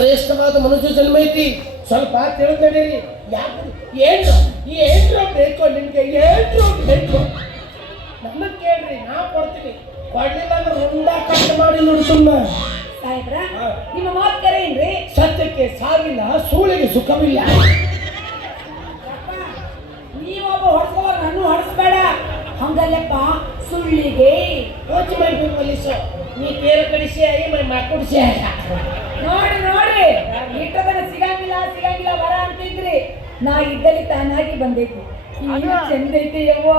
ಶ್ರೇಷ್ಠವಾದ ಮನುಷ್ಯ ಜನ್ಮ ಐತಿ. ಸ್ವಲ್ಪ ತಿಳಿದ್ನಡೀರಿ. ಯಾಕೆ ಏನ್ರು ಬೇಕೋ ನಿಮ್ಗೆ? ಏನ್ರು ಬೇಕು ನನ್ನ ಕೇಳ್ರಿ, ನಾ ಕೊಡ್ತೀನಿ. ಕೊಡ್ಲಿಲ್ಲ ಅಂದ್ರೆ ರುಂಡ ಕಟ್ ಮಾಡಿ ನುಡ್ಸುನ್ನ. ಸಾಹೇಬ್ರ ನಿಮ್ಮ ಮಾತು ಕರೆಯೇನ್ರಿ? ಸತ್ಯಕ್ಕೆ ಸಾವಿಲ್ಲ, ಸೂಳಿಗೆ ಸುಖವಿಲ್ಲ. ನೀವೊಬ್ಬ ಹೊಡ್ಸ್ಕೋವಾಗ ನಾನು ಹೊಡ್ಸ್ಬೇಡ. ಹಂಗಲ್ಲಪ್ಪ ಸುಳ್ಳಿಗೆ ಹೋಚಿ ಮೈ ಪೊಲೀಸು ನೀ ತೇರು ಕಡಿಸಿ ಆಗಿ ಮೈ ಮಾಕುಡಿಸಿ ಆಗ ನೋಡ್ರಿ ಇಟ್ಟದನ್ನ ಸಿಗಂಗಿಲ್ಲ ವರ ಅಂತಿದ್ರಿ. ನಾ ಇದ್ದಲ್ಲಿ ತಾನಾಗಿ ಬಂದೈತಿ. ಈಗ ಚಂದ ಐತಿ ಯವ್ವ.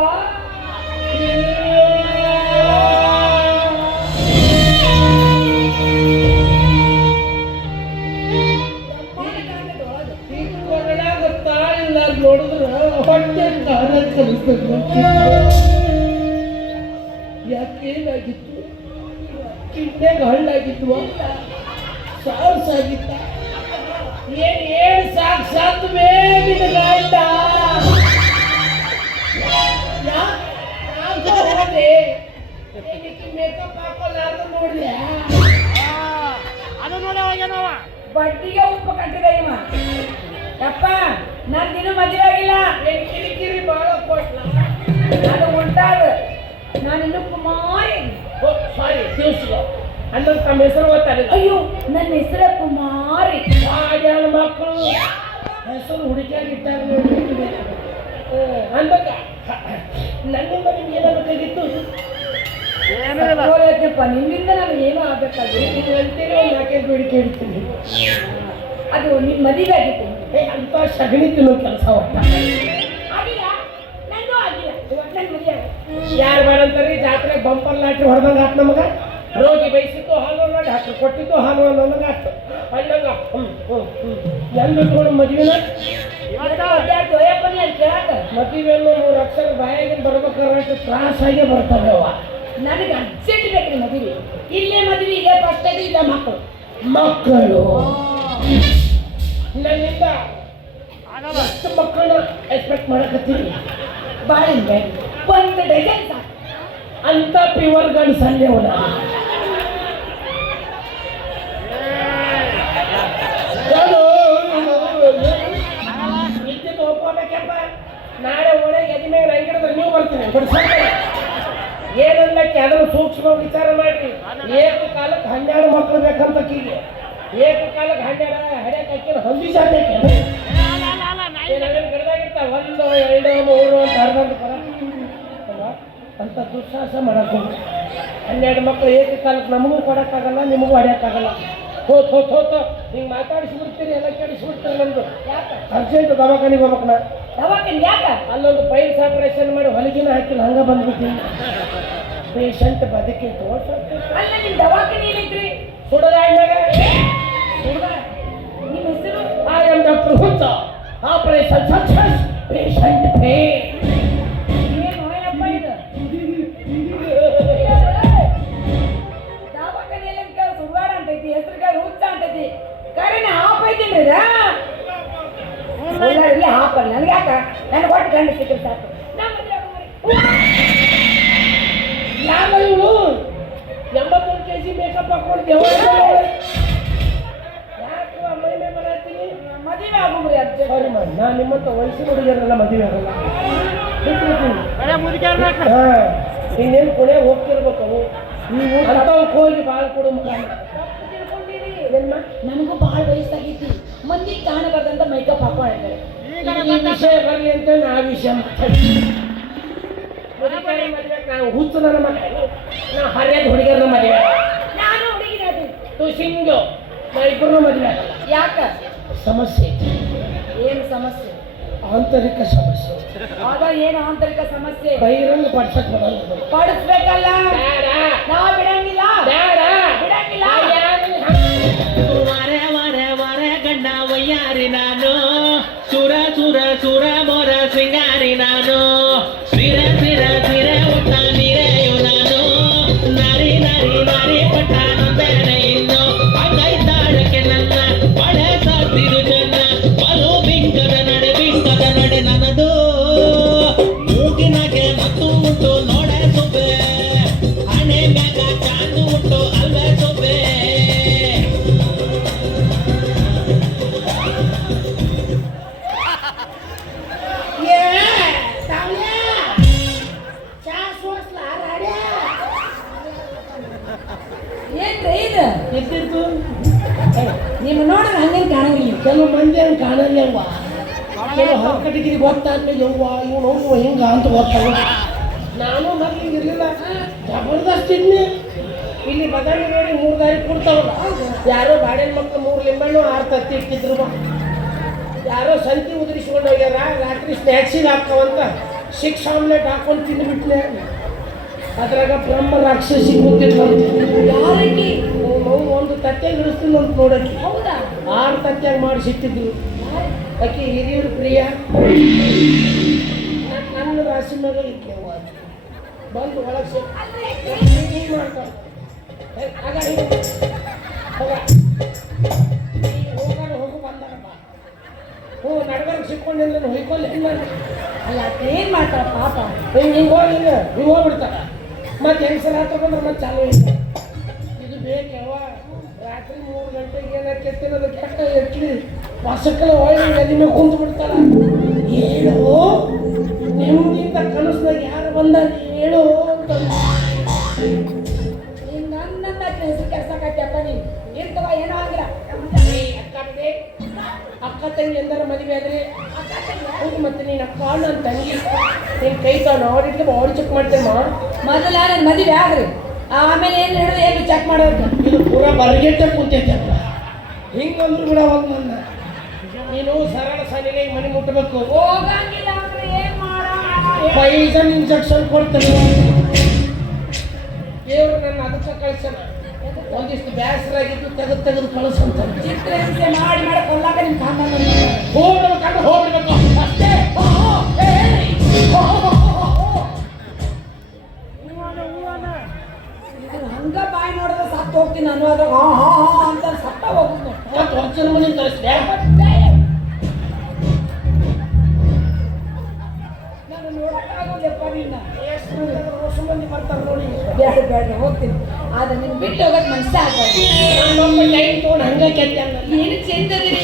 ತಾಳಿಲ್ಲ ನೋಡಿದ್ರ ಹೊಟ್ಟೆ ಕಾರ ಕಲಿಸ್ತದೆ. ಯಾಕೇನಾಗಿತ್ತು? ಕಿಡ್ನೆಗೆ ಹಳ್ಳಾಗಿದ್ವ? ಸಾಗಿತ್ತ? ಏನ್ ಸಾಕ್ಷಾತ್ ಮೇಲಿನ ಗಂಡ ಹೋದೆ ಮೇಕಪ್ ಹಾಕೋಲಾರ್ದು ನೋಡ್ದೆ. ಬಡ್ಡಿಗೆ ಉಪ್ಪು ಕಟ್ಟಿದ ಇವ. ಯಪ್ಪ ನಂದಿನ್ನೂ ಮದುವೆ ಆಗಿಲ್ಲ. ಕಿರಿಕಿರಿ ಬಾಳ ಕೊಟ್ಲ. ಅದು ಉಂಟಾದ. ನಾನಿನ್ನು ಕುಮಾರಿ. ಸಾರಿ ತಿಳಿಸ್ಕೊ. ಅಂದ್ರೆ ತಮ್ಮ ಹೆಸರು ಗೊತ್ತಾಗ. ಅಯ್ಯೋ ನನ್ನ ಹೆಸರ ಕುಮಾರಿ. ಹಾಡ್ಯಾಳ ಮಕ್ಕಳು ಹೆಸರು ಹುಡುಕಿಯಾಗಿಟ್ಟಾರ ನೋಡಿ. ಅಂದಾಗ ನನ್ನಿಂದ ನಿಮ್ಗೆ ಏನಾಗಬೇಕಾಗಿತ್ತು? ನಿಮ್ಮಿಂದ ನನಗೆ ಏನೂ ಆಗ್ಬೇಕಾಗಿ. ನೀವು ಅಂತೀರಿ ಒಂದು ನಾಲ್ಕೈದು ಬೇಡಿಕೆ ಇಡ್ತೀನಿ. ಅದು ನಿಮ್ಮ ಮದುವೆ ಆಗಿತ್ತು. ಅಂತ ಸಗಣಿ ತಿನ್ನೋ ಕೆಲಸ ಆಗಿಲ್ಲ, ನಂಗೂ ಆಗಿಲ್ಲ. ನನ್ನ ಮದುವೆ ಯಾರು ಬೇಡ ಅಂತಾರೀ? ಜಾತ್ರೆ ಬಂಪರ್ ಲಾಟ್ರಿ ಹೊಡೆದಂಗೆ ಆತು ನಮಗ. ರೋಗಿ ಬಯಸಿದ್ದು ಹಾಲು ಡಾಕ್ಟ್ರು ಕೊಟ್ಟಿದ್ದು ಹಾಲು ಅನ್ನೋದಂಗೆ ಆತು. ಹಣ್ಣಂಗ ಎಂದು ನೋಡಿ ಮದುವೆನ ಮದುವೆಯನ್ನು 3 ಅಕ್ಷರ ಬಾಯಾಗಿನ ಬರ್ಬೇಕಾದ್ರೆ ತ್ರಾಸಾಗೆ ಬರ್ತಾವ. ನನಗೆ ಅರ್ಜೆಂಟ್ ಬೇಕ್ರಿ ಮದುವೆ. ಇಲ್ಲೇ ಮದುವೆ, ಇಲ್ಲೇ ಫಸ್ಟ್ ಇಲ್ಲ ಮಕ್ಕಳು ನನ್ನಿಂದ ಎಷ್ಟು ಮಕ್ಕಳನ್ನ ಎಕ್ಸ್ಪೆಕ್ಟ್ ಮಾಡಕತ್ತೀರಿ? ಬಾಳಿನ ಒಂದು ಡಜನ್ ಸಾಕು. ಅಂತ ಪ್ಯೂರ್ ಗಂಡಸಲ್ಲೇ ಅವನ ಇದ್ದಿದ್ದು ಒಪ್ಕೋಬೇಕಪ್ಪ. ನಾಳೆ ಒಳಗೆ ಎದಿ ಮೇಲೆ ಅಂಗಿಡಿದ್ರೆ ನೀವು ಬರ್ತೀನಿ ಬಿಡ್ಸಕ್ಕೆ. ಏನನ್ನಕ್ಕೆ ಅದನ್ನು ಸೂಕ್ಷ್ಮ ವಿಚಾರ ಮಾಡ್ರಿ. ಏಕಕಾಲಕ್ಕೆ 12 ಮಕ್ಕಳು ಬೇಕಂತ ಕೀಗೆ. ಏಕಕಾಲಕ್ಕೆ 12 ಹಡ್ಯಾಕ ಹಾಕಿನ ಹೊಂದಿ ಜಾತಕ್ಕೆ ಗಿಡದಾಗಿರ್ತಾವ 1, 2, 3 ಅಂತ ಅರ್ಧಂತ ಬರ ಅಂತ ದುಸ್ಸಾಹಸ ಮಾಡಕ್ಕೆ. 12 ಮಕ್ಕಳು ಏಕಕಾಲಕ್ಕೆ ನಮಗೂ ಕೊಡೋಕ್ಕಾಗಲ್ಲ, ನಿಮಗೂ ಹೊಡ್ಯೋಕ್ಕಾಗಲ್ಲ. ಹೋತ ಹಿಂಗೆ ಮಾತಾಡಿಸ್ಬಿಡ್ತೀರಿ, ಎಲ್ಲ ಕೆಡಿಸ್ಬಿಡ್ತೀರಿ. ನಮ್ದು ಯಾಕೆ ಅರ್ಜೆಂಟ್ ದವಾಖಾನಿಗೆ ಹೋಗ್ಬೇಕು. ನಾ ದವಾಖಾನೆ ಯಾಕೆ? ಅಲ್ಲೊಂದು ಪೈಲ್ಸ್ ಆಪರೇಷನ್ ಮಾಡಿ ಹೊಲಿಗಿನ ಹಾಕಿಲ್ಲ, ಹಂಗೆ ಬಂದ್ಬಿಟ್ಟಿನಿ. ಪೇಷಂಟ್ ಬದುಕಿತ್ತು. ಅಲ್ಲ ನಿಮ್ಮ ದವಾಖಾನೆ ಏನೈತ್ರಿ? ಸುಡದಾಡ್ನಾಗ ನಿಮ್ಮ ಹೆಸರು? ಐ ಆಮ್ ಡಾಕ್ಟರ್ ಹುಚ್ಚ. Operation success, patient pay. ಏನು ಅಯ್ಯಪ್ಪ ಇದು? ದವಾಖಾನೆಯಲ್ಲಿ ಸುಡುಗಾಡ ಅಂತೈತಿ, ಹೆಸರುಗಾರ ಹುಚ್ಚ ಅಂತೈತಿ. ಕರೆನ ಹಾಪ್ ಐತಿನ್ರಿ ಇದ? ಇಲ್ಲಿ ಹಾಪಲ್ಲ ನನಗೆ. ಯಾಕ ನನಗೆ ಒಟ್ಟು ಗಂಡ ಸಿಕ್ಕರೆ ಸಾಕು. ಯಾವ ಇವಳು 81 kg ಮೇಕಪ್ ಹಾಕೊಂಡು ಯಾಕೆ ಮೈ ಮೇಲೆ ಬರತ್ತೀನಿ? ಮದುವೆ ಆಗುಮ್ರಿ ಅರ್ಜೆಂಟ್. ಸಾರಿ ಮಾಡಿ, ನಾನು ನಿಮ್ಮಂತ ವಯಸ್ಸಿನ ಹುಡುಗಿಯರೆಲ್ಲ ಮದುವೆ ಆಗಲ್ಲ. ಇನ್ನೇನು ಕೊನೆ ಹೋಗ್ತಿರ್ಬೇಕು. ನೀವು ಅಂತವಕ್ಕೆ ಹೋಗಿ ಬಾಳ್ ಕೊಡು ಮುಖ ನಮಗೂ ಬಹಳ ವಯಸ್ಸಾಗೈತಿ. ಮಂದಿ ಕಾಣಬಾರ್ದಂತ ಮೇಕಪ್ ಹಾಕೊಂಡಿದ್ದಾರೆ. ಈ ವಿಷಯ ಬರಲಿ ಅಂತ ನಾ ವಿಷಯ ನಾವು ಹುಚ್ಚು ನನ್ನ ಮನೆ. ನಾ ಹರಿಯಾದ ಹುಡುಗಿಯರ ಮದುವೆ. ನಾನು ಹುಡುಗಿನ ತು ಸಿಂಗು ನಾ ಇಬ್ಬರು ಮದುವೆ ಆಗಲ್ಲ. ಯಾಕ? ಸಮಸ್ಯೆ. ಏನು ಸಮಸ್ಯೆ? ಆಂತರಿಕ ಸಮಸ್ಯೆ. ಆಗ ಏನು ಆಂತರಿಕ ಸಮಸ್ಯೆ? ಬಹಿರಂಗ ಪಡ್ಸಕ್ ಬರಲ್ಲ. ಪಡಿಸ್ಬೇಕಲ್ಲ. ನಾ ಬಿಡಂಗಿಲ್ಲ ಬಿಡಂಗಿಲ್ಲ. ಗಂಡ ವಯ್ಯಾರಿ ನಾನು, ಸುರ ಸುರ ಸುರ ಮೊರ ಸಿಂಗಾರಿ ನಾನು, ಸಿರ ಸಿರ ಸಿರ ಉಟ್ಟ ನೀರೆಯು ನಾನು, ನಾರಿ ನಾರಿ ನಾರಿ ಪಟ್ಟ ನಂದೇನೆ ಇನ್ನು, ಅಂಗೈತಾಳಕ್ಕೆ ನನ್ನ ಬಳೆ ಸಾಸಿರು ಚೆನ್ನ, ಬಲು ಬಿಂಕದ ನಡೆ ನನ್ನದು, ಮೂಗಿನಾಗೆ ಮತ್ತು ಉಂಟು ನೋಡೆ ಸೊಬ್ಬೆ, ಹಣೆ ಮ್ಯಾಗ ಚಾಂದು ಉಂಟು ಅಲ್ವೇ ಸೊಬ್ಬೆ. ನಿಮ್ಮ ನೋಡಿದ್ರೆ ಹಂಗೇನು ಕಾಣಂಗಿಲ್ಲ. ಕೆಲವು ಮಂದಿ ಹಂಗೆ ಕಾಣಲ್ಲವ್ವ, ಕೆಲವು ಹರಕಟಿಗಿರಿ ಗೊತ್ತಾದ್ಮೇಲೆ ಯವ್ವ ಇವ್ನು ಹೋಗುವ ಹಿಂಗ ಅಂತ ಗೊತ್ತಾಗ. ನಾನು ಮೊದಲಿಗೆ ಇರಲಿಲ್ಲ, ಜಬರ್ದಸ್ತ್ ಇದ್ನಿ. ಇಲ್ಲಿ ಬದಾಮಿ ನೋಡಿ 3 ದಾರಿ ಕೊಡ್ತಾವಲ್ಲ, ಯಾರೋ ಬಾಡಿನ ಮಕ್ಕಳು 3 ಲಿಂಬಣ್ಣು 6 ತತ್ತಿ ಇಟ್ಟಿದ್ರು. ಯಾರೋ ಸಂತಿ ಉದುರಿಸ್ಕೊಂಡು ಹೋಗ್ಯಾರ, ರಾತ್ರಿ ಸ್ನ್ಯಾಕ್ಸಿಗೆ ಹಾಕವಂತ 6 ಆಮ್ಲೆಟ್ ಹಾಕೊಂಡು ತಿಂದುಬಿಟ್ಲೆ. ಅದ್ರಾಗ ಬ್ರಹ್ಮ ರಾಕ್ಷಸಿ ಕೂತಿದ್ಲು. ಯಾರಿಗೆ? ನಾವು ಒಂದು ತಟ್ಟೆಗೆ ಇಳಿಸ್ತೀನಿ ಅಂತ ನೋಡಕ್ಕೆ ಹೌದಾ? 6 ತಟ್ಟೆಗೆ ಮಾಡಿ ಸಿಕ್ತಿದ್ಲು. ಆಕೆ ಹಿರಿಯರು ಪ್ರಿಯ ನನ್ನ ರಾಶಿ ಮ್ಯಾಗ ಇಟ್ಲೆ ಬಂದು ಒಳಗೆ ಹಿಂಗೆ ಮಾಡ್ತಾರೆ. ಆಗ ಹೋಗು ಬಂದಾರಪ್ಪ. ಹ್ಞೂ ನಡ್ಬರ್ಗೆ ಸಿಕ್ಕೊಂಡಿಲ್ಲ ಹೊಯ್ಕೊಳ್ಳಿ ಇಲ್ಲ. ಅಲ್ಲ ಏನ್ ಮಾಡ್ತಾರ ಪಾಪ. ಹಿಂಗೆ ಹೋಗಿಲ್ಲ, ಹಿಂಗೆ ಹೋಗ್ಬಿಡ್ತಾರ. ಮತ್ತೆ ಹೆಂಗಸರ ತಗೊಂಡ್ರೆ ಮತ್ತೆ ಚಾಲು ಇಲ್ಲ. ಇದು ಬೇಕವ. ರಾತ್ರಿ 3 ಗಂಟೆಗೆ ಏನಾಕೆತ್ತಿರೋದು ಕೆಟ್ಟ ಎಟ್ಲಿ ವರ್ಷಕ್ಕಲ್ಲ ಒಳ್ಳೆ ಗದಿನ ಕುಂತು ಬಿಡ್ತಾರ. ಹೇಳು ನಿಮ್ಗಿಂತ ಕನಸ್ನಾಗ ಯಾರು ಬಂದಾರ ಹೇಳು ಅಂತ. ನೀನ್ ನನ್ನನ್ನ ಹೆಸರು ಕೆಲ್ಸಕ್ಕಪ್ಪ. ನೀನ್ ಇರ್ತವ ಏನೋ ಆಗಿಲ್ಲ. ಅಕ್ಕ ತಂಗಿ ಎಂದಾರ ಮದುವೆ ಆದ್ರೆ ಹೌದು. ಮತ್ತೆ ನೀನು ಅಕ್ಕ ನನ್ನ ತಂಗಿ ನೀನು ಕೈ ತಾನು ಆಡಿಟ್ಲಿ ಬಾಡಿ ಚೆಕ್ ಮಾಡ್ತೇಮ್ಮ. ಮೊದಲ ನನ್ನ ಮದುವೆ ಆಗ್ರಿ, ಆಮೇಲೆ ಏನು ಹೇಳಿದ್ರೆ ಏನು ಚೆಕ್ ಮಾಡೋದು. ಇದು ಪೂರ ಬರಗೆಟ್ಟ ಕೂತೈತಪ್ಪ. ಹಿಂಗಂದ್ರು ಬಿಡ ಹೋಗ್ ನನ್ನ. ನೀನು ಸರಳ ಸಾಲಿಗೆ ಮನೆ ಮುಟ್ಟಬೇಕು. ಹೋಗಂಗಿಲ್ಲ ಅಂದ್ರೆ ಏನ್ ಮಾಡ. ಪೈಸನ್ ಇಂಜೆಕ್ಷನ್ ಕೊಡ್ತೇನೆ. ದೇವ್ರು ನನ್ನ ಅದಕ್ಕೆ ಕಳ್ಸಣ. ಒಂದಿಷ್ಟು ಬೇಸರಾಗಿದ್ದು ತೆಗೆದು ಕಳಿಸಂತಾನೆ. ಚಿತ್ರಹಿಂಸೆ ಮಾಡಿ ಕೊಲ್ಲಾಕ ನಿಮ್ ಕಾಮಣ್ಣ ಹೋಗ್ಬೇಕು ಹೋಗ್ಬೇಕು ಅಷ್ಟೇ. ಹಂಗ ಬಾಯಿ ನೋಡಿದ್ರೆ ಸತ್ತು ಹೋಗ್ತೀನಿ ನಾನು. ಅದ ಅಂತ ಸತ್ತ ಹೋಗುದು. ಮತ್ತೆ ವರ್ಷನ ಮನೆ ತರಿಸ್ದೆ. ನಾನು ನೋಡಕ್ಕಾಗೋದಪ್ಪ ನಿನ್ನ. ಎಷ್ಟು ವರ್ಷ ಮಂದಿ ಬರ್ತಾರೆ ನೋಡಿ. ಬೇಡ ಬೇಡ ಹೋಗ್ತೀನಿ. ಆದ್ರೆ ನಿನ್ ಬಿಟ್ಟು ಹೋಗಕ್ ಮನ್ಸ ಆಗೋದು. ನಾನೊಬ್ಬ ಟೈಮ್ ತೊಗೊಂಡು ಹಂಗೆ ಕೆತ್ತ. ಏನು ಚೆಂದದ್ರಿ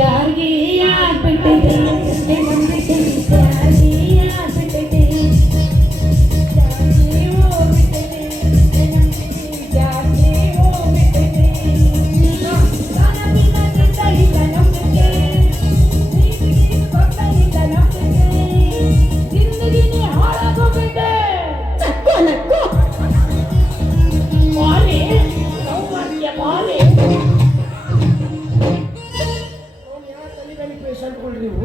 ಯಾರಿಗೆ ಪೇಷಂಟ್ಗಳು ನೀವು